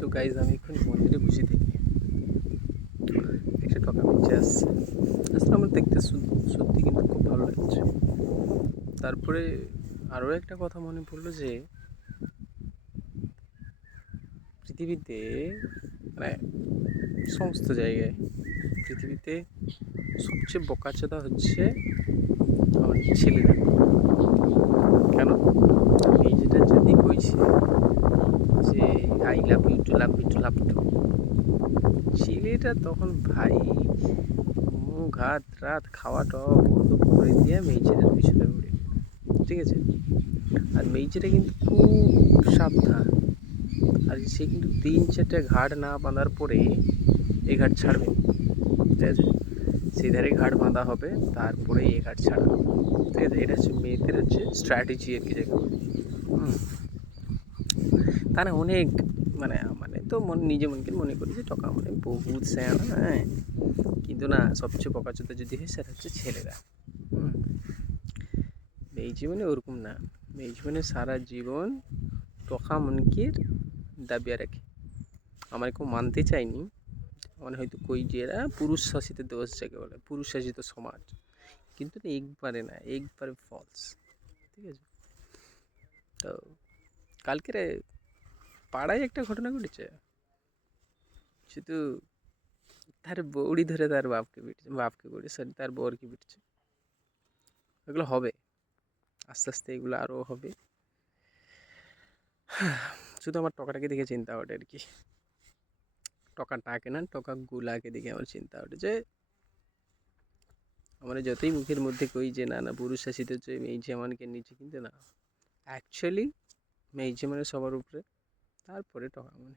তো গাইজ আমি এখন মন্দিরে বসে থাকি, একটা টকা মিচে আসছে। আসলে আমার দেখতে সত্যি কিন্তু খুব ভালো লাগছে। তারপরে আরও একটা কথা মনে পড়লো যে পৃথিবীতে মানে সমস্ত জায়গায় পৃথিবীতে সবচেয়ে বোকাচোদা হচ্ছে আমাদের ছেলেরা। কেন? এই যেটা যদি কইছে যে I love you too love you too love too, ছেলেটা তখন ভাই মুখ হাত রাত খাওয়া টাওয়া বন্ধ করে দিয়ে মেয়ে ছেলের পিছনে উড়ে, ঠিক আছে? আর মেয়ে ছেলে কিন্তু খুব সাবধান, আর সে কিন্তু 3-4টে ঘাট না বাঁধার পরে এই ঘাট ছাড়বে, ঠিক আছে? সেধারে ঘাট বাঁধা হবে, তারপরে এই ঘাট ছাড়া হবে, ঠিক আছে? এটা হচ্ছে মেয়েদের হচ্ছে স্ট্র্যাটেজি আর কি, যাকে বলি। তারা অনেক মানে মানে তো নিজে মনকে মনে করি যে টকা মানে বহুত স্যানা, হ্যাঁ, কিন্তু না, সবচেয়ে বকাচোদা যদি হয় সেটা হচ্ছে ছেলেরা। এই জীবনে ওরকম না, এই জীবনে সারা জীবন টকা মনকির দাবিয়ে রাখে। আমার কেউ মানতে চাইনি, মানে হয়তো কই যে এরা পুরুষ শাসিত দেশ, যাকে বলে পুরুষ শাসিত সমাজ, কিন্তু একবারে না, একবারে ফলস, ঠিক আছে? তো কালকের পাড়ায় একটা ঘটনা ঘটেছে, শুধু তার বউড়ি ধরে তার বাপকে করে সরি তার বউরকে পিটছে। এগুলো হবে, আস্তে আস্তে এগুলো আরও হবে। শুধু আমার টকাটাকে দেখে চিন্তা ওঠে আর কি, টকাটাকে না, টকা গুলাকে দেখে আমার চিন্তা ওঠে যে আমরা যতই মুখের মধ্যে কই যে না না পুরুষ শাসিত হচ্ছে মেয়ে আমানকে নিচে, কিন্তু না, অ্যাকচুয়ালি মেয়ে মানে সবার উপরে, তারপরে টকা মানে।